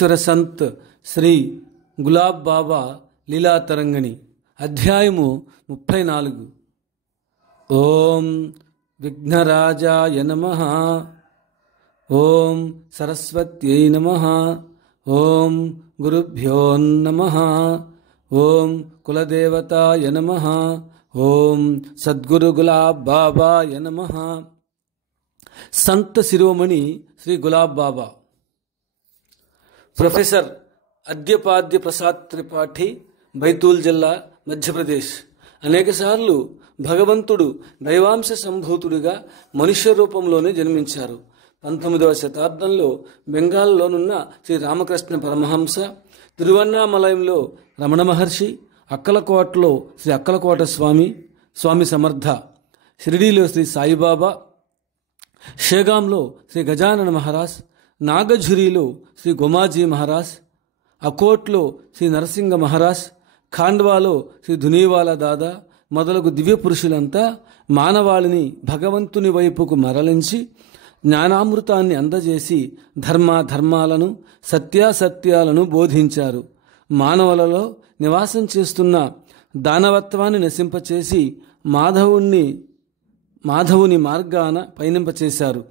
సిద్ధేశ్వర సంత్ శ్రీ గులాబ్ బాబా లీలా తరంగిణి. అధ్యాయము 34. ఓం విఘ్నరాజాయ నమః. ఓం సరస్వత్యై నమః. ఓం గురుభ్యో నమః. ఓం కులదేవతాయ నమః. ఓం సద్గురు గులాబ్ బాబాయ నమః. సంత శిరోమణి శ్రీ గులాబ్ బాబా. ప్రొఫెసర్ అద్యపాద్య ప్రసాద్ త్రిపాఠి, బైతూల్ జిల్లా, మధ్యప్రదేశ్. అనేకసార్లు భగవంతుడు దైవాంశ సంభూతుడిగా మనుష్య రూపంలోనే జన్మించారు. 19వ శతాబ్దంలో బెంగాల్లోనున్న శ్రీ రామకృష్ణ పరమహంస, తిరువన్నామలయంలో రమణ మహర్షి, అక్కలకోటలో శ్రీ అక్కలకోట స్వామి సమర్థ, షిరిడీలో శ్రీ సాయిబాబా, షేగాంలో శ్రీ గజానన మహారాజ్, నాగఝురీలో శ్రీ గోమాజీ మహారాజ్, అకోట్లో శ్రీ నరసింగ మహారాజ్, ఖాండ్వాలో శ్రీ ధునీవాలా దాదా మొదలగు దివ్య పురుషులంతా మానవాళిని భగవంతుని వైపుకు మరలించి జ్ఞానామృతాన్ని అందజేసి ధర్మాలను సత్యాసత్యాలను బోధించారు. మానవులలో నివాసం చేస్తున్న దానవత్వాన్ని నశింపచేసి మాధవుని మార్గాన పయనింపచేశారు.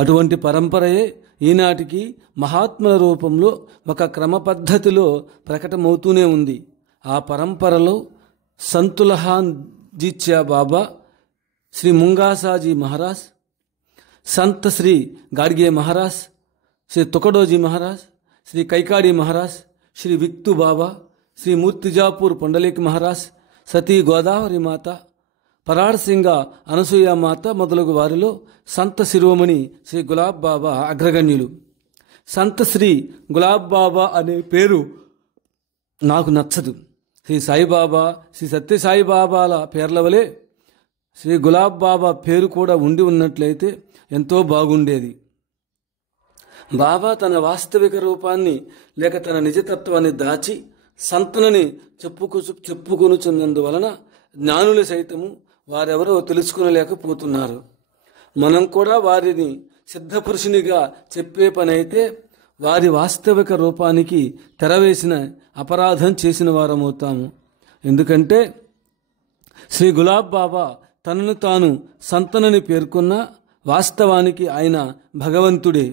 అటువంటి పరంపరయే ఈనాటికి మహాత్ముల రూపంలో ఒక క్రమ పద్ధతిలో ప్రకటమవుతూనే ఉంది. ఆ పరంపరలో సంతులహాన్ జీత్యా బాబా, శ్రీ ముంగాసాజీ మహారాజ్, సంత్ శ్రీ గాడ్గే మహారాజ్, శ్రీ తుకడోజీ మహారాజ్, శ్రీ కైకాడి మహారాజ్, శ్రీ విక్తు బాబా, శ్రీ మూర్తిజాపూర్ పొండలీక్ మహారాజ్, సతీ గోదావరి మాత, పరాడ్ సింగ అనసూయ మాత మొదలగు వారిలో సంత శిరోమణి శ్రీ గులాబ్ బాబా అగ్రగణ్యులు. సంత శ్రీ గులాబ్ బాబా అనే పేరు నాకు నచ్చదు. శ్రీ సాయిబాబా, శ్రీ సత్యసాయిబాబాల పేర్ల వలె శ్రీ గులాబ్ బాబా పేరు కూడా ఉండి ఉన్నట్లయితే ఎంతో బాగుండేది. బాబా తన వాస్తవిక రూపాన్ని లేక తన నిజతత్వాన్ని దాచి సంతనని చెప్పుకొనుచున్నందువలన జ్ఞానులు సైతము వారెవరో తెలుసుకునలేకపోతున్నారు. మనం కూడా వారిని సిద్ధపురుషునిగా చెప్పే పని అయితే వారి వాస్తవిక రూపానికి తెరవేసిన అపరాధం చేసిన వారమవుతాము. ఎందుకంటే శ్రీ గులాబ్ బాబా తనను తాను సంతనని పేర్కొన్న వాస్తవానికి ఆయన భగవంతుడే.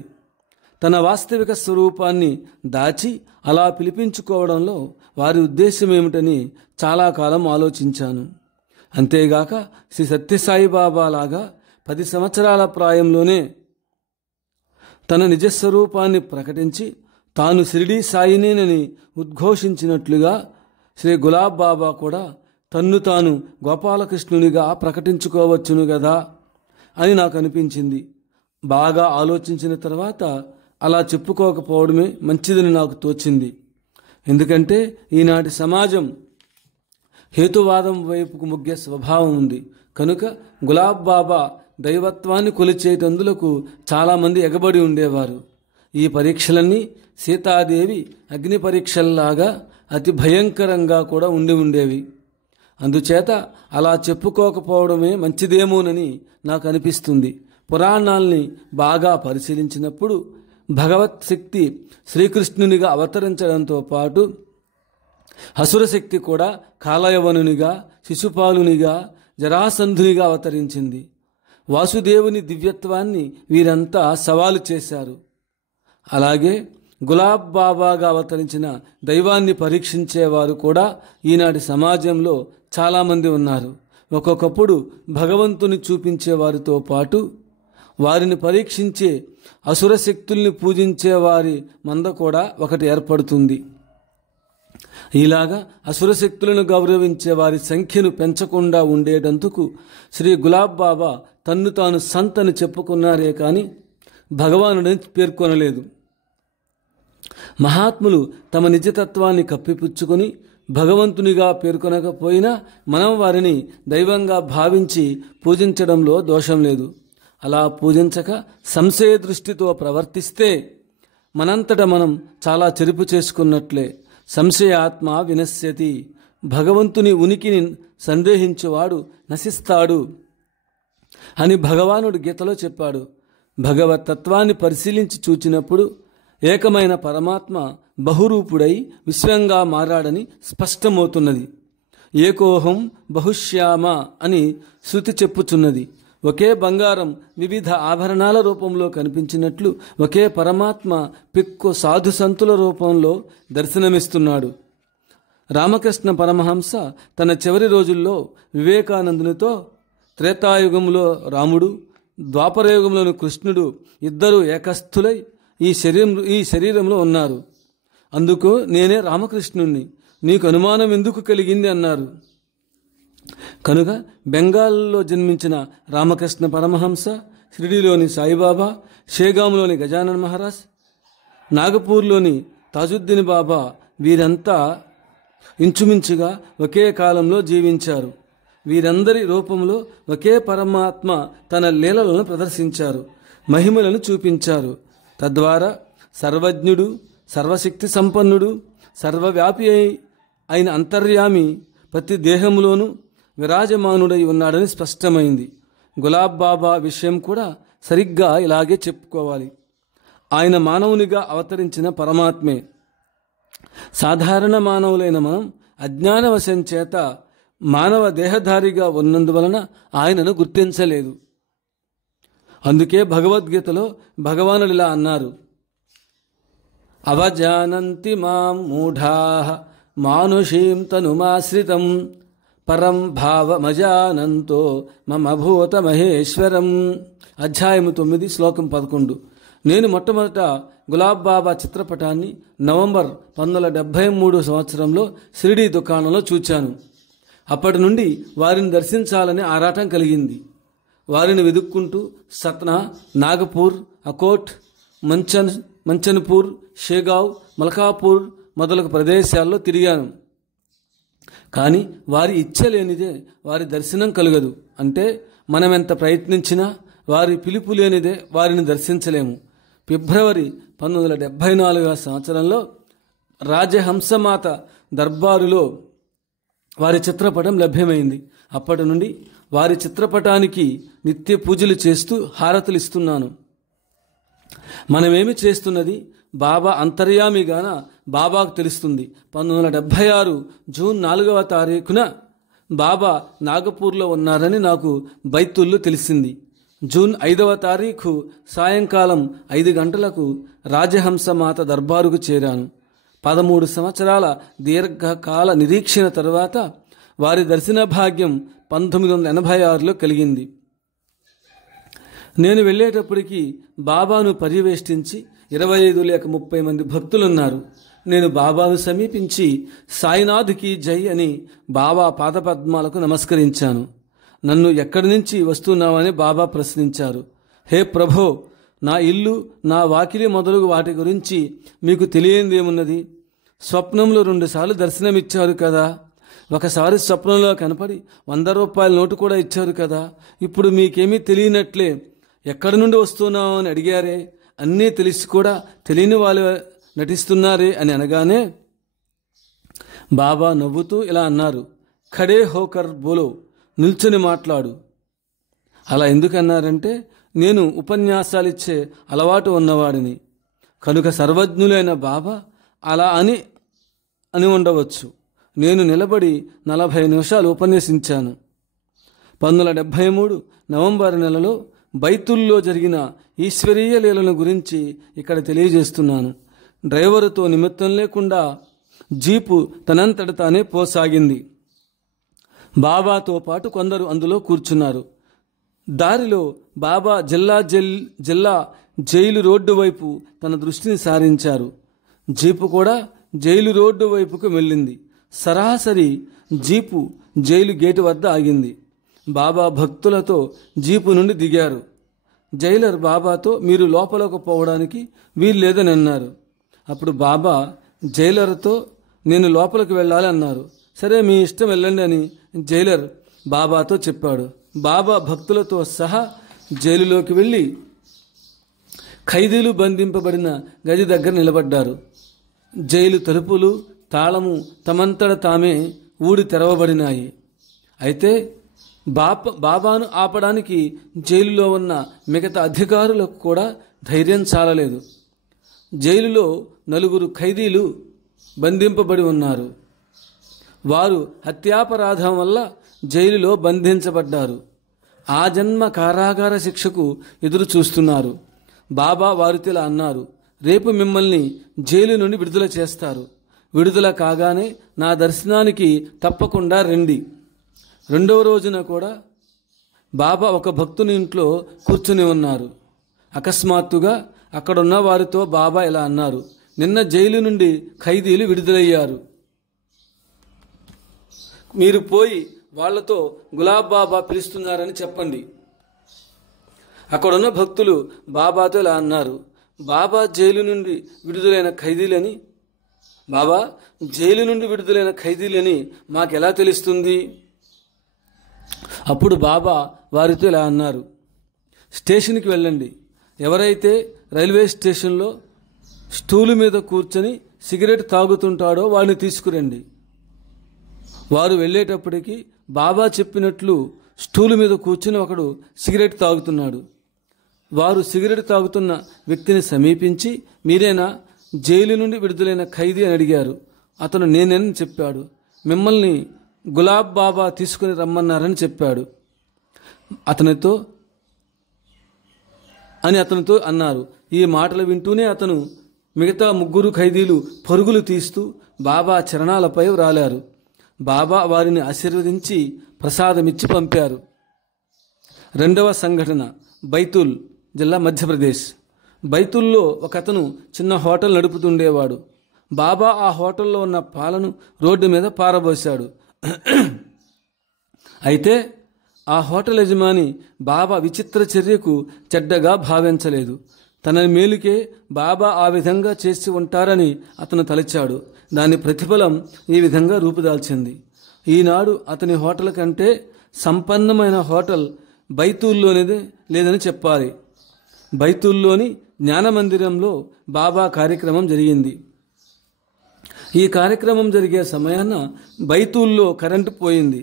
తన వాస్తవిక స్వరూపాన్ని దాచి అలా పిలిపించుకోవడంలో వారి ఉద్దేశం ఏమిటని చాలా కాలం ఆలోచించాను. అంతేగాక శ్రీ సత్యసాయిబాబా లాగా 10 సంవత్సరాల ప్రాయంలోనే తన నిజస్వరూపాన్ని ప్రకటించి తాను షిరిడీ సాయినేనని ఉద్ఘోషించినట్లుగా శ్రీ గులాబ్ బాబా కూడా తన్ను తాను గోపాలకృష్ణునిగా ప్రకటించుకోవచ్చును గదా అని నాకు అనిపించింది. బాగా ఆలోచించిన తర్వాత అలా చెప్పుకోకపోవడమే మంచిదని నాకు తోచింది. ఎందుకంటే ఈనాటి సమాజం హేతువాదం వైపుకు మొగ్గే స్వభావం ఉంది. కనుక గులాబ్ బాబా దైవత్వాన్ని కొలిచేటందులకు చాలామంది ఎగబడి ఉండేవారు. ఈ పరీక్షలన్నీ సీతాదేవి అగ్ని పరీక్షల్లాగా అతి భయంకరంగా కూడా ఉండేవి. అందుచేత అలా చెప్పుకోకపోవడమే మంచిదేమోనని నాకు అనిపిస్తుంది. పురాణాల్ని బాగా పరిశీలించినప్పుడు భగవత్ శక్తి శ్రీకృష్ణునిగా అవతరించడంతో పాటు అసురశక్తి కూడా కాలయవనునిగా, శిశుపాలునిగా, జరాసంధునిగా అవతరించింది. వాసుదేవుని దివ్యత్వాన్ని వీరంతా సవాలు చేశారు. అలాగే గులాబ్ బాబాగా అవతరించిన దైవాన్ని పరీక్షించేవారు కూడా ఈనాటి సమాజంలో చాలామంది ఉన్నారు. ఒక్కొక్కప్పుడు భగవంతుని చూపించే వారితో పాటు వారిని పరీక్షించే అసురశక్తుల్ని పూజించే వారి మంద కూడా ఒకటి ఏర్పడుతుంది. ఇలాగా అసురశక్తులను గౌరవించే వారి సంఖ్యను పెంచకుండా ఉండేటందుకు శ్రీ గులాబ్ బాబా తన్ను తాను సంత్ అని చెప్పుకున్నారే కానీ భగవానుడని పేర్కొనలేదు. మహాత్ములు తమ నిజతత్వాన్ని కప్పిపుచ్చుకొని భగవంతునిగా పేర్కొనకపోయినా మనం వారిని దైవంగా భావించి పూజించడంలో దోషం లేదు. అలా పూజించక సంశయ దృష్టితో ప్రవర్తిస్తే మనంతట మనం చాలా చెరుపు చేసుకున్నట్లే. సంశయాత్మ వినశ్యతి. భగవంతుని ఉనికిని సందేహించువాడు నశిస్తాడు అని భగవానుడు గీతలో చెప్పాడు. భగవతత్వాన్ని పరిశీలించి చూచినప్పుడు ఏకమైన పరమాత్మ బహురూపుడై విశ్వంగా మారాడని స్పష్టమవుతున్నది. ఏకోహం బహుశ్యామ అని శృతి చెప్పుచున్నది. ఒకే బంగారం వివిధ ఆభరణాల రూపంలో కనిపించినట్లు ఒకే పరమాత్మ పిక్కు సాధు సంతుల రూపంలో దర్శనమిస్తున్నాడు. రామకృష్ణ పరమహంస తన చివరి రోజుల్లో వివేకానందునితో త్రేతాయుగంలో రాముడు, ద్వాపరయుగంలోని కృష్ణుడు ఇద్దరూ ఏకస్థులై ఈ శరీరంలో ఉన్నారు. అందుకు నేనే రామకృష్ణుణ్ణి, నీకు అనుమానం ఎందుకు కలిగింది అన్నారు. కనుక బెంగాల్లో జన్మించిన రామకృష్ణ పరమహంస, షిరిడీలోని సాయిబాబా, షేగాంలోని గజానన్ మహారాజ్, నాగపూర్లోని తాజుద్దీన్ బాబా వీరంతా ఇంచుమించుగా ఒకే కాలంలో జీవించారు. వీరందరి రూపంలో ఒకే పరమాత్మ తన లీలలను ప్రదర్శించారు, మహిమలను చూపించారు. తద్వారా సర్వజ్ఞుడు, సర్వశక్తి సంపన్నుడు, సర్వవ్యాపి అయిన అంతర్యామి ప్రతి దేహంలోనూ విరాజమానుడై ఉన్నాడని స్పష్టమైంది. గులాబ్ బాబా విషయం కూడా సరిగ్గా ఇలాగే చెప్పుకోవాలి. ఆయన మానవునిగా అవతరించిన పరమాత్మే. సాధారణ మానవులైన మనం అజ్ఞానవశం చేత మానవ దేహధారిగా ఉన్నందువలన ఆయనను గుర్తించలేదు. అందుకే భగవద్గీతలో భగవానుడు ఇలా అన్నారు, అవజానంతి మాం మూఢాః మానుషీం తనుమాశ్రితం పరం భావమజానంతో మమ భూత మహేశ్వరం. అధ్యాయము 9 శ్లోకం 11. నేను మొట్టమొదట గులాబ్ బాబా చిత్రపటాన్ని నవంబర్ 1973 సంవత్సరంలో షిరిడీ దుకాణంలో చూచాను. అప్పటి నుండి వారిని దర్శించాలని ఆరాటం కలిగింది. వారిని వెదుక్కుంటూ సత్నా, నాగపూర్, అకోట్, మంచన్పూర్, షేగావ్, మల్కాపూర్ మొదలగు ప్రదేశాల్లో తిరిగాను. కానీ వారి ఇచ్చ లేనిదే వారి దర్శనం కలగదు. అంటే మనమెంత ప్రయత్నించినా వారి పిలుపు లేనిదే వారిని దర్శించలేము. ఫిబ్రవరి 1974 సంవత్సరంలో రాజహంసమాత దర్బారులో వారి చిత్రపటం లభ్యమైంది. అప్పటి నుండి వారి చిత్రపటానికి నిత్య పూజలు చేస్తూ హారతులు ఇస్తున్నాను. మనమేమి చేస్తున్నది బాబా అంతర్యామిగాన బాబాకు తెలుస్తుంది. 1976 జూన్ 4వ తారీఖున బాబా నాగపూర్లో ఉన్నారని నాకు బైతుల్లో తెలిసింది. జూన్ 5వ తారీఖు సాయంకాలం 5 గంటలకు రాజహంసమాత దర్బారుకు చేరాను. 13 సంవత్సరాల దీర్ఘకాల నిరీక్షణ తరువాత వారి దర్శన భాగ్యం 1986లో కలిగింది. నేను వెళ్ళేటప్పటికి బాబాను పర్యవేష్టించి 25 లేక 30 మంది భక్తులున్నారు. నేను బాబాను సమీపించి సాయినాథ్కి జై అని బాబా పాదపద్మాలకు నమస్కరించాను. నన్ను ఎక్కడి నుంచి వస్తున్నావని బాబా ప్రశ్నించారు. హే ప్రభో, నా ఇల్లు, నా వాకిలి మొదలగు వాటి గురించి మీకు తెలియందేమున్నది? స్వప్నంలో 2 సార్లు దర్శనమిచ్చారు కదా. ఒకసారి స్వప్నంలో కనపడి 100 రూపాయల నోటు కూడా ఇచ్చారు కదా. ఇప్పుడు మీకేమీ తెలియనట్లే ఎక్కడి నుండి వస్తున్నావు అని అడిగారే. అన్నీ తెలిసి కూడా తెలియని వాళ్ళు నటిస్తున్నారే అని అనగానే బాబా నవ్వుతూ ఇలా అన్నారు, ఖడే హోకర్ బోలో, నిల్చుని మాట్లాడు. అలా ఎందుకన్నారంటే నేను ఉపన్యాసాలిచ్చే అలవాటు ఉన్నవాడిని కనుక సర్వజ్ఞులైన బాబా అలా అని ఉండవచ్చు. నేను నిలబడి 40 నిమిషాలు ఉపన్యసించాను. 1973 నవంబర్ నెలలో బైతుల్లో జరిగిన ఈశ్వరీయ లీలను గురించి ఇక్కడ తెలియజేస్తున్నాను. డ్రైవరుతో నిమిత్తం లేకుండా జీపు తనంతట తానే పోసాగింది. బాబాతో పాటు కొందరు అందులో కూర్చున్నారు. దారిలో బాబా జిల్లా జైలు రోడ్డు వైపు తన దృష్టిని సారించారు. జీపు కూడా జైలు రోడ్డు వైపుకు వెళ్ళింది. సరాసరి జీపు జైలు గేటు వద్ద ఆగింది. బాబా భక్తులతో జీపు నుండి దిగారు. జైలర్ బాబాతో మీరు లోపలకు పోవడానికి వీల్లేదని అన్నారు. అప్పుడు బాబా జైలర్తో నేను లోపలికి వెళ్ళాలి అన్నారు. సరే మీ ఇష్టం వెళ్ళండి అని జైలర్ బాబాతో చెప్పాడు. బాబా భక్తులతో సహా జైలులోకి వెళ్ళి ఖైదీలు బంధింపబడిన గది దగ్గర నిలబడ్డారు. జైలు తలుపులు తాళము తమంతట తామే ఊడి తెరవబడినాయి. అయితే బాబాను ఆపడానికి జైలులో ఉన్న మిగతా అధికారులకు కూడా ధైర్యం చాలలేదు. జైలులో 4 ఖైదీలు బంధింపబడి ఉన్నారు. వారు హత్యాపరాధం వల్ల జైలులో బంధించబడ్డారు. ఆ జన్మ కారాగార శిక్షకు ఎదురు చూస్తున్నారు. బాబా వారితో ఇలా అన్నారు, రేపు మిమ్మల్ని జైలు నుండి విడుదల చేస్తారు. విడుదల కాగానే నా దర్శనానికి తప్పకుండా రండి. 2వ రోజున కూడా బాబా ఒక భక్తుని ఇంట్లో కూర్చుని ఉన్నారు. అకస్మాత్తుగా అక్కడున్న వారితో బాబా ఇలా అన్నారు, నిన్న జైలు నుండి ఖైదీలు విడుదలయ్యారు. మీరు పోయి వాళ్లతో గులాబ్ బాబా పిలుస్తున్నారని చెప్పండి. అక్కడున్న భక్తులు బాబాతో ఇలా అన్నారు, బాబా జైలు నుండి విడుదలైన ఖైదీలని బాబా జైలు నుండి విడుదలైన ఖైదీలని మాకెలా తెలుస్తుంది? అప్పుడు బాబా వారితో ఇలా అన్నారు, స్టేషన్కి వెళ్ళండి. ఎవరైతే రైల్వే స్టేషన్లో స్టూలు మీద కూర్చొని సిగరెట్ తాగుతుంటాడో వాడిని తీసుకురండి. వారు వెళ్ళేటప్పటికి బాబా చెప్పినట్లు స్టూలు మీద కూర్చుని ఒకడు సిగరెట్ తాగుతున్నాడు. వారు సిగరెట్ తాగుతున్న వ్యక్తిని సమీపించి, మీరేనా జైలు నుండి విడుదలైన ఖైదీ అని అడిగారు. అతను నేనని చెప్పాడు. మిమ్మల్ని గులాబ్ బాబా తీసుకుని రమ్మన్నారని చెప్పాడు. అతనితో అన్నారు. ఈ మాటలు వింటూనే అతను మిగతా 3 ఖైదీలు పరుగులు తీస్తూ బాబా చరణాలపై రాలారు. బాబా వారిని ఆశీర్వదించి ప్రసాదమిచ్చి పంపారు. 2వ సంఘటన బైతుల్ జిల్లా మధ్యప్రదేశ్. బైతుల్లో ఒకతను చిన్న హోటల్ నడుపుతుండేవాడు. బాబా ఆ హోటల్లో ఉన్న పాలను రోడ్డు మీద పారబోశాడు. అయితే ఆ హోటల్ యజమాని బాబా విచిత్ర చర్యకు చెడ్డగా భావించలేదు. తన మేలుకే బాబా ఆ విధంగా చేసి ఉంటారని అతను తలచాడు. దాని ప్రతిఫలం ఈ విధంగా రూపుదాల్చింది. ఈనాడు అతని హోటల్ కంటే సంపన్నమైన హోటల్ బైతూల్లోనిదే లేదని చెప్పాలి. బైతూల్లోని జ్ఞానమందిరంలో బాబా కార్యక్రమం జరిగింది. ఈ కార్యక్రమం జరిగే సమయాన బైతూల్లో కరెంటు పోయింది.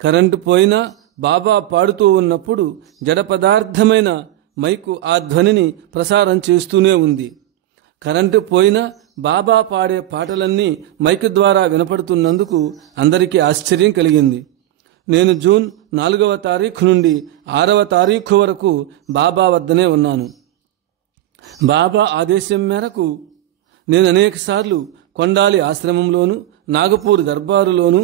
కరెంటు పోయినా బాబా పాడుతూ ఉన్నప్పుడు జడ పదార్థమైన మైకు ఆ ధ్వనిని ప్రసారం చేస్తూనే ఉంది. కరెంటు పోయినా బాబా పాడే పాటలన్నీ మైకు ద్వారా వినపడుతున్నందుకు అందరికీ ఆశ్చర్యం కలిగింది. నేను జూన్ 4వ తారీఖు నుండి 6వ తారీఖు వరకు బాబా వద్దనే ఉన్నాను. బాబా ఆదేశం మేరకు నేను అనేకసార్లు కొండాలి ఆశ్రమంలోనూ నాగపూర్ దర్బారులోనూ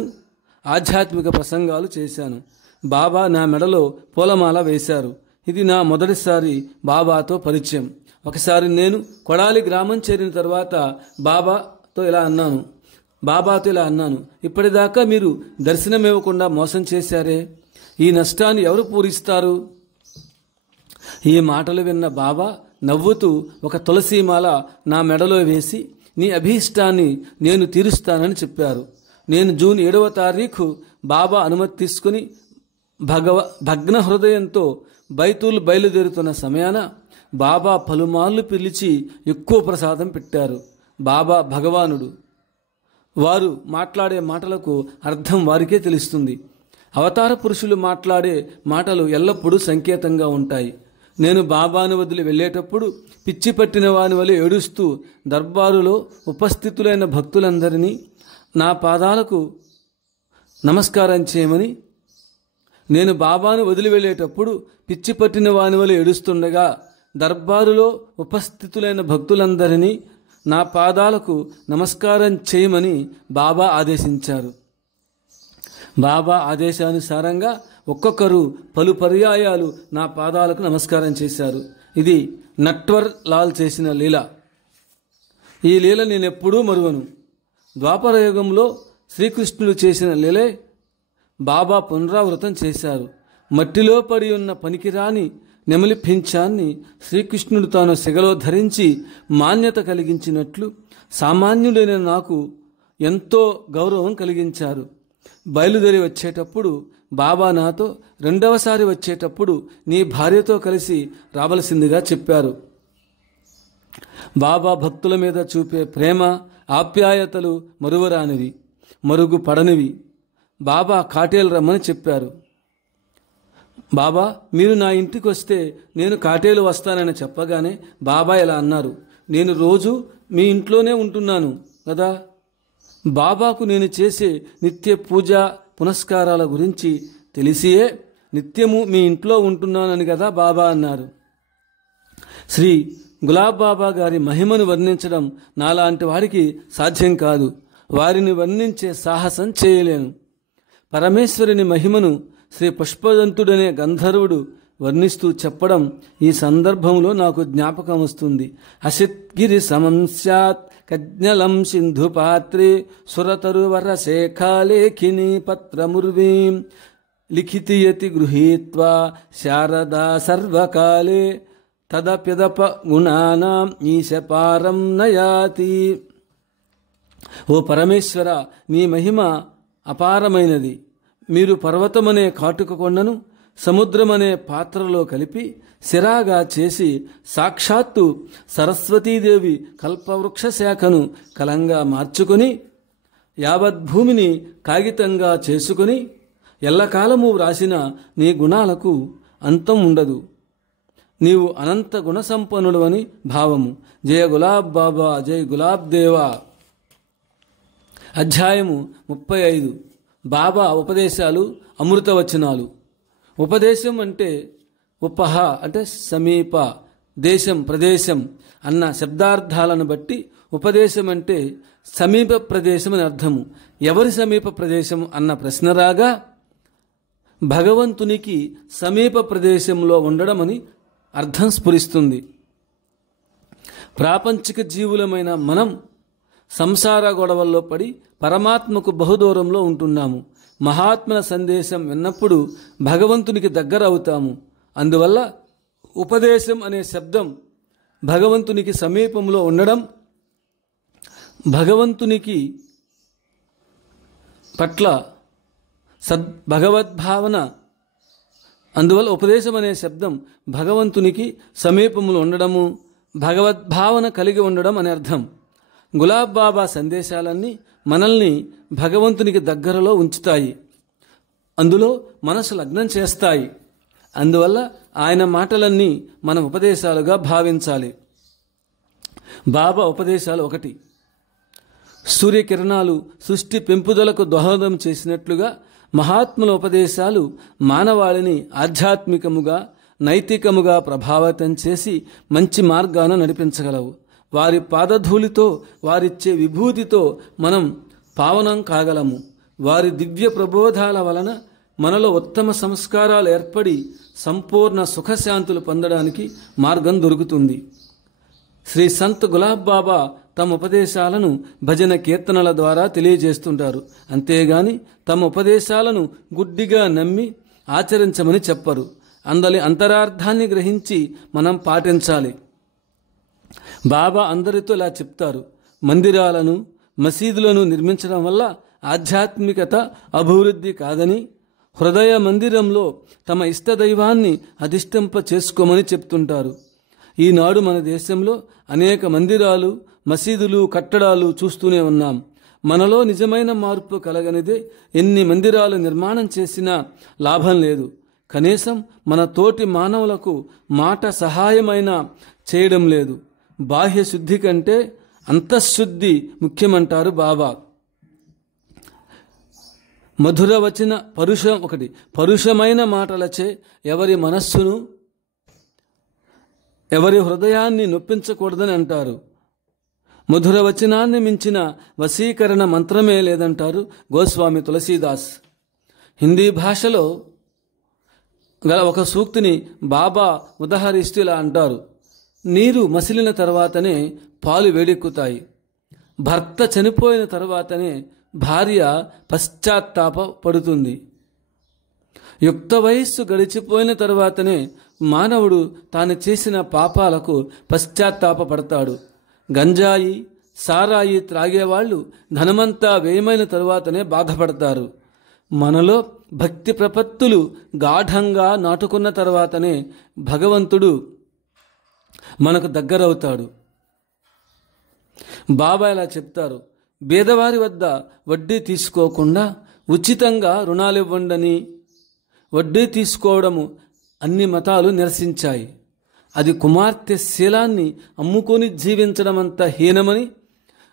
ఆధ్యాత్మిక ప్రసంగాలు చేశాను. బాబా నా మెడలో పూలమాల వేశారు. ఇది నా మొదటిసారి బాబాతో పరిచయం. ఒకసారి నేను కొడాలి గ్రామం చేరిన తర్వాత బాబాతో ఇలా అన్నాను, ఇప్పటిదాకా మీరు దర్శనమివ్వకుండా మోసం చేశారే, ఈ నష్టాన్ని ఎవరు పూరిస్తారు? ఈ మాటలు విన్న బాబా నవ్వుతూ ఒక తులసీమాల నా మెడలో వేసి, నీ అభీష్టాన్ని నేను తీరుస్తానని చెప్పారు. నేను జూన్ 7వ తారీఖు బాబా అనుమతి తీసుకుని భగ్న హృదయంతో బైతూల్ బయలుదేరుతున్న సమయాన బాబా పలుమార్లు పిలిచి ఎక్కువ ప్రసాదం పెట్టారు. బాబా భగవానుడు. వారు మాట్లాడే మాటలకు అర్థం వారికే తెలుస్తుంది. అవతార పురుషులు మాట్లాడే మాటలు ఎల్లప్పుడూ సంకేతంగా ఉంటాయి. నేను బాబాను వదిలి వెళ్ళేటప్పుడు పిచ్చి పట్టిన వాని వలె ఏడుస్తూ దర్బారులో ఉపస్థితులైన భక్తులందరినీ నా పాదాలకు నమస్కారం చేయమని, నేను బాబాను వదిలి వెళ్ళేటప్పుడు పిచ్చి పట్టిన వాని వలె ఏడుస్తుండగా దర్బారులో ఉపస్థితులైన భక్తులందరినీ నా పాదాలకు నమస్కారం చేయమని బాబా ఆదేశించారు. బాబా ఆదేశానుసారంగా ఒక్కొక్కరు పలు పర్యాయాలు నా పాదాలకు నమస్కారం చేశారు. ఇది నట్వర్ లాల్ చేసిన లీల. ఈ లీల నేనెప్పుడూ మరువను. ద్వాపరయుగంలో శ్రీకృష్ణుడు చేసిన లీలే బాబా పునరావృతం చేశారు. మట్టిలో పడి ఉన్న పనికిరాని నెమలి పింఛాన్ని శ్రీకృష్ణుడు తాను సెగలో ధరించి మాన్యత కలిగించినట్లు సామాన్యుడైన నాకు ఎంతో గౌరవం కలిగించారు. బయలుదేరి వచ్చేటప్పుడు బాబా నాతో, 2వసారి వచ్చేటప్పుడు నీ భార్యతో కలిసి రావలసిందిగా చెప్పారు. బాబా భక్తుల మీద చూపే ప్రేమ ఆప్యాయతలు మరువరానివి, మరుగు పడనివి. బాబా కాటేలు రమ్మని చెప్పారు. బాబా మీరు నా ఇంటికి వస్తే నేను కాటేలు వస్తానని చెప్పగానే బాబా ఇలా అన్నారు, నేను రోజు మీ ఇంట్లోనే ఉంటున్నాను కదా. బాబాకు నేను చేసే నిత్య పూజ పునస్కారాల గురించి తెలిసియే నిత్యము మీ ఇంట్లో ఉంటున్నానని కదా బాబా అన్నారు. శ్రీ గులాబ్ బాబా గారి మహిమను వర్ణించడం నాలాంటి వారికి సాధ్యం కాదు. వారిని వర్ణించే సాహసం చేయలేను. పరమేశ్వరుని మహిమను శ్రీ పుష్పదంతుడనే గంధర్వుడు వర్ణిస్తూ చెప్పడం ఈ సందర్భంలో నాకు జ్ఞాపకం వస్తుంది. అసిద్గిరి సమం స్యాత్ కజ్ఞలం సింధు పాత్రే సురతరువర శేఖాలేఖిని పత్రముర్వీం లిఖితియతి గృహీత్వా శారదా సర్వకాలే తదప్యదప గుణానాం ఈశపారం నయాతి. ఓ పరమేశ్వర, నీ మహిమ అపారమైనది. మీరు పర్వతమనే కాటుక కొండను సముద్రమనే పాత్రలో కలిపి సిరాగా చేసి సాక్షాత్తు సరస్వతీదేవి కల్పవృక్ష శాఖను కలంగా మార్చుకొని యావద్భూమిని కాగితంగా చేసుకుని ఎల్లకాలము వ్రాసిన నీ గుణాలకు అంతం ఉండదు. నీవు అనంత గుణసంపన్నుడు అని భావము. జయ గులాబ్ బాబా, జయ గులాబ్ దేవా. అధ్యాయము 35. బాబా ఉపదేశాలు, అమృతవచనాలు. ఉపదేశం అంటే ఉపహ అంటే సమీప, దేశం ప్రదేశం అన్న శబ్దార్థాలను బట్టి ఉపదేశం అంటే సమీప ప్రదేశం అని అర్థము. ఎవరి సమీప ప్రదేశం అన్న ప్రశ్న రాగా భగవంతునికి సమీప ప్రదేశంలో ఉండడం అని అర్థం స్ఫురిస్తుంది. ప్రాపంచిక జీవులమైన మనం సంసార గొడవల్లో పడి పరమాత్మకు బహుదూరంలో ఉంటున్నాము. మహాత్ముల సందేశం విన్నప్పుడు భగవంతునికి దగ్గర అవుతాము. అందువల్ల ఉపదేశం అనే శబ్దం భగవంతునికి సమీపంలో ఉండడం, భగవంతునికి పట్ల భగవద్భావన. అందువల్ల ఉపదేశం అనే శబ్దం భగవంతునికి సమీపంలో ఉండడము, భగవద్భావన కలిగి ఉండడం అని అర్థం. గులాబ్ బాబా సందేశాలన్నీ మనల్ని భగవంతునికి దగ్గరలో ఉంచుతాయి, అందులో మనసు లగ్నం చేస్తాయి. అందువల్ల ఆయన మాటలన్నీ మనం ఉపదేశాలుగా భావించాలి. బాబా ఉపదేశాలు 1. సూర్యకిరణాలు సృష్టి పెంపుదలకు దోహదం చేసినట్లుగా మహాత్ముల ఉపదేశాలు మానవాళిని ఆధ్యాత్మికముగా నైతికముగా ప్రభావితం చేసి మంచి మార్గాన నడిపించగలవు. వారి పాదధూళితో, వారిచ్చే విభూతితో మనం పావనం కాగలము. వారి దివ్య ప్రబోధాల వలన మనలో ఉత్తమ సంస్కారాలు ఏర్పడి సంపూర్ణ సుఖశాంతులు పొందడానికి మార్గం దొరుకుతుంది. శ్రీ సంత్ గులాబ్ బాబా తమ ఉపదేశాలను భజన కీర్తనల ద్వారా తెలియజేస్తుంటారు. అంతేగాని తమ ఉపదేశాలను గుడ్డిగా నమ్మి ఆచరించమని చెప్పరు. అందలి అంతరార్థాన్ని గ్రహించి మనం పాటించాలి. బాబా అందరితో ఇలా చెప్తారు: మందిరాలను, మసీదులను నిర్మించడం వల్ల ఆధ్యాత్మికత అభివృద్ధి కాదని, హృదయ మందిరంలో తమ ఇష్టదైవాన్ని అధిష్ఠింప చేసుకోమని చెప్తుంటారు. ఈనాడు మన దేశంలో అనేక మందిరాలు, మసీదులు, కట్టడాలు చూస్తూనే ఉన్నాం. మనలో నిజమైన మార్పు కలగనిదే ఎన్ని మందిరాలు నిర్మాణం చేసినా లాభం లేదు. కనీసం మన తోటి మానవులకు మాట సహాయమైనా చేయడం లేదు. బాహ్య శుద్ధి కంటే అంతఃశుద్ధి ముఖ్యమంటారు బాబా. మధుర వచన పరుషం 1. పరుషమైన మాటలచే ఎవరి మనస్సును, ఎవరి హృదయాన్ని నొప్పించకూడదని అంటారు. మధుర వచనాన్ని మించిన వశీకరణ మంత్రమే లేదంటారు గోస్వామి తులసీదాస్. హిందీ భాషలో గల ఒక సూక్తిని బాబా ఉదహరిస్తూ ఇలా అంటారు: నీరు మసిలిన తర్వాతనే పాలు వేడెక్కుతాయి. భర్త చనిపోయిన తర్వాతనే భార్య పశ్చాత్తాప పడుతుంది. యుక్త వయస్సు గడిచిపోయిన తర్వాతనే మానవుడు తాను చేసిన పాపాలకు పశ్చాత్తాప పడతాడు. గంజాయి, సారాయి త్రాగేవాళ్ళు ధనమంతా వ్యయమైన తరువాతనే బాధపడతారు. మనలో భక్తి ప్రపత్తులు గాఢంగా నాటుకున్న తర్వాతనే భగవంతుడు మనకు దగ్గరవుతాడు. బాబా ఇలా చెప్తారు: బీదవారి వద్ద వడ్డీ తీసుకోకుండా ఉచితంగా రుణాలివ్వండని. వడ్డీ తీసుకోవడము అన్ని మతాలు నిరసించాయి. అది కుమార్తె శీలాన్ని అమ్ముకొని జీవించడమంత హీనమని,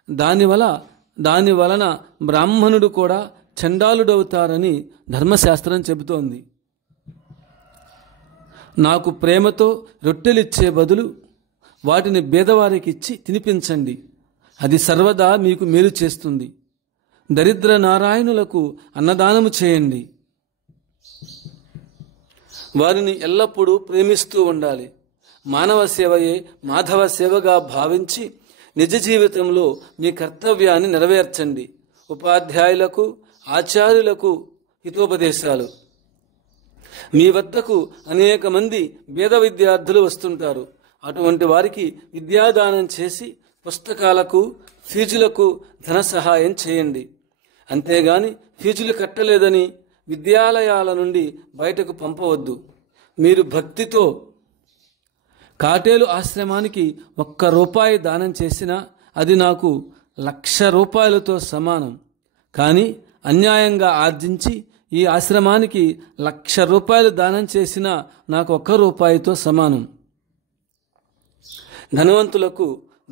దాని వలన బ్రాహ్మణుడు కూడా చండాలుడవుతారని ధర్మశాస్త్రం చెబుతోంది. నాకు ప్రేమతో రొట్టెలిచ్చే బదులు వాటిని బీదవారికి ఇచ్చి తినిపించండి, అది సర్వదా మీకు మేలు చేస్తుంది. దరిద్ర నారాయణులకు అన్నదానము చేయండి. వారిని ఎల్లప్పుడూ ప్రేమిస్తూ ఉండాలి. మానవ సేవయే మాధవ సేవగా భావించి నిజ జీవితంలో మీ కర్తవ్యాన్ని నెరవేర్చండి. ఉపాధ్యాయులకు, ఆచార్యులకు హితోపదేశాలు. మీ వద్దకు అనేక మంది పేద విద్యార్థులు వస్తుంటారు. అటువంటి వారికి విద్యాదానం చేసి పుస్తకాలకు, ఫీజులకు ధన సహాయం చేయండి. అంతేగాని ఫీజులు కట్టలేదని విద్యాలయాల నుండి బయటకు పంపవద్దు. మీరు భక్తితో కాటేలు ఆశ్రమానికి 1 రూపాయి దానం చేసినా అది నాకు 1,00,000 రూపాయలతో సమానం. కానీ అన్యాయంగా ఆర్జించి ఈ ఆశ్రమానికి 1,00,000 రూపాయలు దానం చేసినా నాకు 1 రూపాయితో సమానం. ధనవంతులకు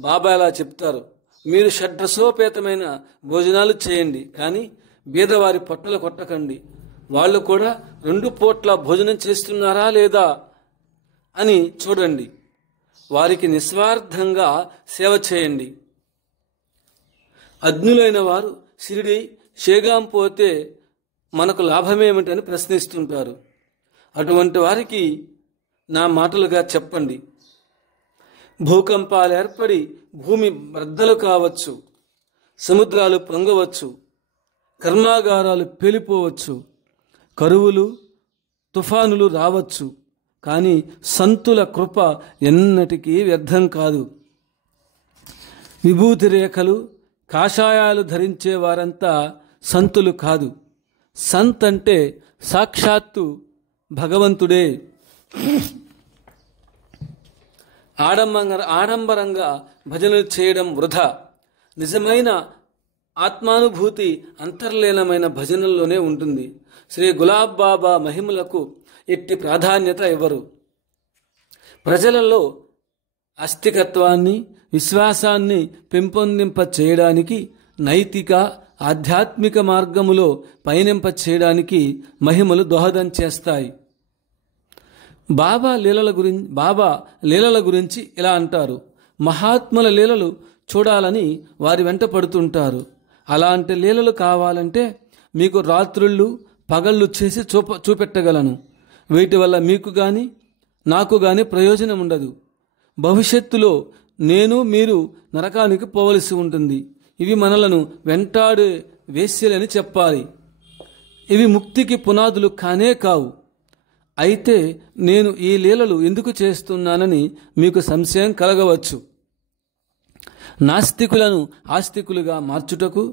బాబా ఇలా చెప్తారు, మీరు షడ్రసోపేతమైన భోజనాలు చేయండి, కానీ బీదవారి పొట్టలు కొట్టకండి. వాళ్ళు కూడా 2 పూట్ల భోజనం చేస్తున్నారా లేదా అని చూడండి. వారికి నిస్వార్థంగా సేవ చేయండి. అజ్ఞులైన వారు షిరిడి, షేగాం పోతే మనకు లాభమేమిటని ప్రశ్నిస్తుంటారు. అటువంటి వారికి నా మాటలుగా చెప్పండి. భూకంపాలు ఏర్పడి భూమి బద్దలు కావచ్చు, సముద్రాలు పొంగవచ్చు, కర్మాగారాలు పేలిపోవచ్చు, కరువులు, తుఫానులు రావచ్చు, కానీ సంతుల కృప ఎన్నటికీ వ్యర్థం కాదు. విభూతి రేఖలు, కాషాయాలు ధరించే వారంతా సంతులు కాదు. సంత్ అంటే సాక్షాత్తు భగవంతుడే. ఆడంబరంగా భజనలు చేయడం వృధా. నిజమైన ఆత్మానుభూతి అంతర్లీనమైన భజనల్లోనే ఉంటుంది. శ్రీ గులాబ్ బాబా మహిమలకు ఎట్టి ప్రాధాన్యత ఇవ్వరు. ప్రజలలో ఆస్తికత్వాన్ని, విశ్వాసాన్ని పెంపొందింప చేయడానికి, నైతిక ఆధ్యాత్మిక మార్గములో పయనింప చేయడానికి మహిమలు దోహదం చేస్తాయి. బాబా లీలల గురించి ఇలా అంటారు, మహాత్ముల లీలలు చూడాలని వారి వెంట పడుతుంటారు. అలాంటి లీలలు కావాలంటే మీకు రాత్రుళ్ళు పగళ్ళు చేసి చూపెట్టగలను. వీటి వల్ల మీకు కానీ నాకు కానీ ప్రయోజనం ఉండదు. భవిష్యత్తులో మీరు నరకానికి పోవలసి ఉంటుంది. ఇవి మనలను వెంటాడే వేశ్యలని చెప్పాలి. ఇవి ముక్తికి పునాదులు కానే కావు. అయితే నేను ఈ లీలలు ఎందుకు చేస్తున్నానని మీకు సంశయం కలగవచ్చు. నాస్తికులను ఆస్తికులుగా మార్చుటకు,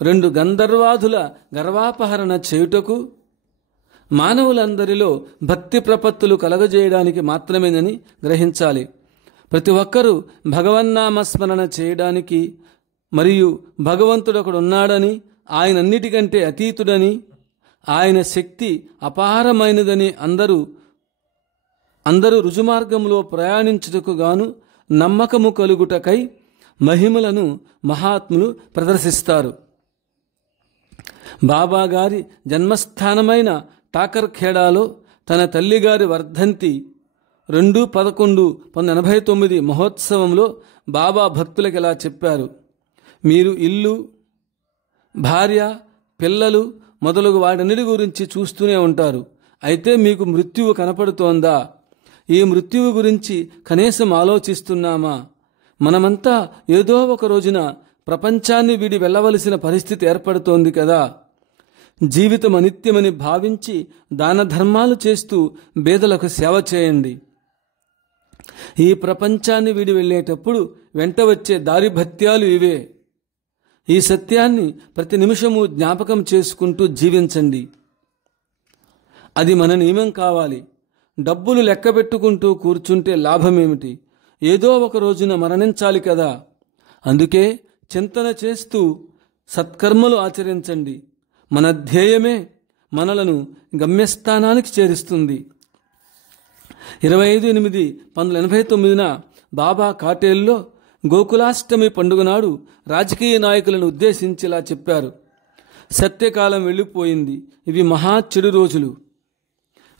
2 గంధర్వాదుల గర్వాపహరణ చేయుటకు, మానవులందరిలో భక్తి ప్రపత్తులు కలగజేయడానికి మాత్రమేనని గ్రహించాలి. ప్రతి ఒక్కరూ భగవన్నామస్మరణ చేయడానికి మరియు భగవంతుడు ఒకడున్నాడని, ఆయన అన్నిటికంటే అతీతుడని, ఆయన శక్తి అపారమైనదని అందరూ రుజుమార్గంలో ప్రయాణించుటకు గాను నమ్మకము కలుగుటకై మహిమలను మహాత్ములు ప్రదర్శిస్తారు. బాబాగారి జన్మస్థానమైన టాకర్ఖేడాలో తన తల్లిగారి వర్ధంతి 2/11/1989 మహోత్సవంలో బాబా భక్తులకు ఇలా చెప్పారు, మీరు ఇల్లు, భార్య, పిల్లలు మొదలగు వాటన్నిటి గురించి చూస్తూనే ఉంటారు. అయితే మీకు మృత్యువు కనపడుతోందా? ఈ మృత్యువు గురించి కనీసం ఆలోచిస్తున్నామా? మనమంతా ఏదో ఒక రోజున ప్రపంచాన్ని వీడి వెళ్ళవలసిన పరిస్థితి ఏర్పడుతోంది కదా. జీవితం అనిత్యమని భావించి దాన ధర్మాలు చేస్తూ బేదలకు సేవ చేయండి. ఈ ప్రపంచాన్ని వీడి వెళ్ళేటప్పుడు వెంట వచ్చే దారి భత్యాలు ఇవే. ఈ సత్యాన్ని ప్రతి నిమిషము జ్ఞాపకం చేసుకుంటూ జీవించండి. అది మన నియమం కావాలి. డబ్బులు లెక్కబెట్టుకుంటూ కూర్చుంటే లాభమేమిటి? ఏదో ఒక రోజున మరణించాలి కదా. అందుకే చింతన చేస్తూ సత్కర్మలు ఆచరించండి. మన ధ్యేయమే మనలను గమ్యస్థానానికి చేరుస్తుంది. 25/8/1989 బాబా కాటేల్లో గోకులాష్టమి పండుగ నాడు రాజకీయ నాయకులను ఉద్దేశించి ఇలా చెప్పారు: సత్యకాలం వెళ్ళిపోయింది, ఇవి మహా చెడు రోజులు.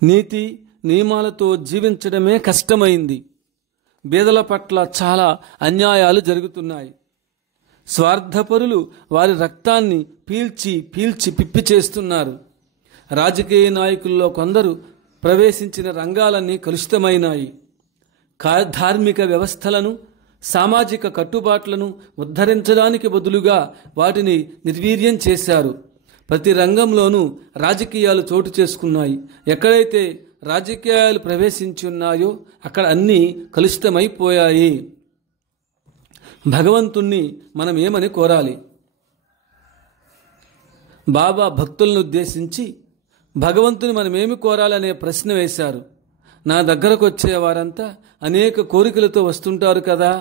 నీతి నియమాలతో జీవించడమే కష్టమైంది. బీదల పట్ల చాలా అన్యాయాలు జరుగుతున్నాయి. స్వార్థపరులు వారి రక్తాన్ని పీల్చి పీల్చి పిప్పి చేస్తున్నారు. రాజకీయ నాయకుల్లో కొందరు ప్రవేశించిన రంగాలన్నీ కలుషితమైనాయి. ధార్మిక వ్యవస్థలను, సామాజిక కట్టుబాట్లను ఉద్ధరించడానికి బదులుగా వాటిని నిర్వీర్యం చేశారు. ప్రతి రంగంలోనూ రాజకీయాలు చోటు చేసుకున్నాయి. ఎక్కడైతే రాజకీయాలు ప్రవేశించి ఉన్నాయో అక్కడ అన్నీ కలుషితమైపోయాయి. భగవంతుణ్ణి మనం ఏమని కోరాలి? బాబా భక్తులను ఉద్దేశించి భగవంతుని మనమేమి కోరాలనే ప్రశ్న వేశారు. నా దగ్గరకు వచ్చే వారంతా అనేక కోరికలతో వస్తుంటారు కదా.